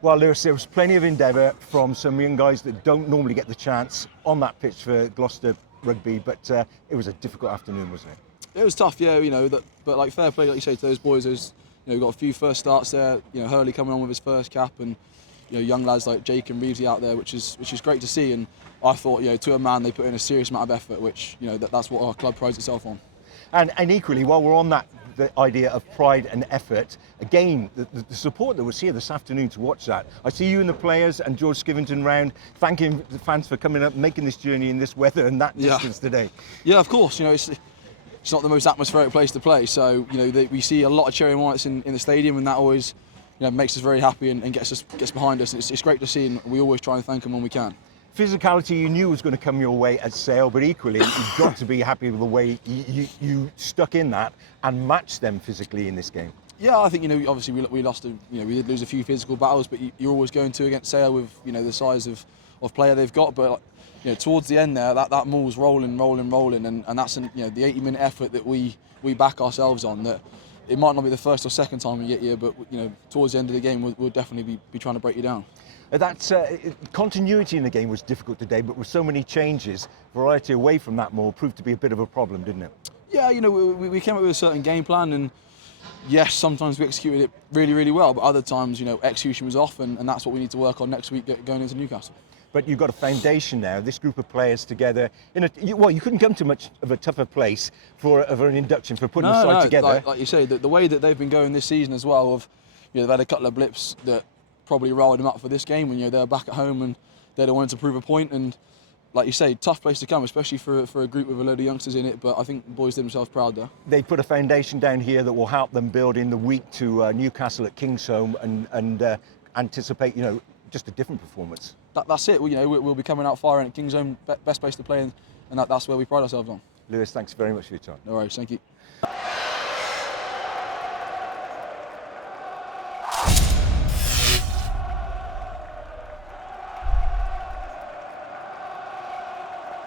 Well, Lewis, there was plenty of endeavour from some young guys that don't normally get the chance on that pitch for Gloucester Rugby, but it was a difficult afternoon, wasn't it? It was tough, yeah, but like fair play, like you say, to those boys. Those, got a few first starts there. Hurley coming on with his first cap, and young lads like Jake and Reevesy out there, which is great to see. And I thought, to a man, they put in a serious amount of effort, which that's what our club prides itself on. And equally, while we're on that, the idea of pride and effort, again, the support that was here this afternoon to watch that. I see you and the players and George Skivington round, thanking the fans for coming up, making this journey in this weather and that distance today. Yeah, of course. It's not the most atmospheric place to play, so we see a lot of cheering on us in the stadium, and that always makes us very happy and gets behind us. It's great to see, and we always try and thank them when we can. Physicality you knew was going to come your way at Sale, but equally you've got to be happy with the way you stuck in that and matched them physically in this game. Yeah, I think obviously we lost. We did lose a few physical battles, but you're always going to against Sale with the size of player they've got. But towards the end there, that maul's rolling, and that's the 80-minute effort that we back ourselves on. That it might not be the first or second time we get here, but towards the end of the game we'll definitely be trying to break you down. That continuity in the game was difficult today, but with so many changes, variety away from that maul proved to be a bit of a problem, didn't it? Yeah, we came up with a certain game plan, and yes, sometimes we executed it really, really well, but other times, execution was off, and that's what we need to work on next week going into Newcastle. But you've got a foundation now, this group of players together. You couldn't come to much of a tougher place for an induction, for putting the side together. Like you say, the way that they've been going this season as well, they've had a couple of blips that probably riled them up for this game when they're back at home and they're wanting to prove a point. And like you say, tough place to come, especially for a group with a load of youngsters in it. But I think the boys did themselves proud there. They put a foundation down here that will help them build in the week to Newcastle at Kingsholm and anticipate, just a different performance. That's it. We'll be coming out firing at Kingsholm, best place to play, and that's where we pride ourselves on. Lewis, thanks very much for your time. No worries, thank you.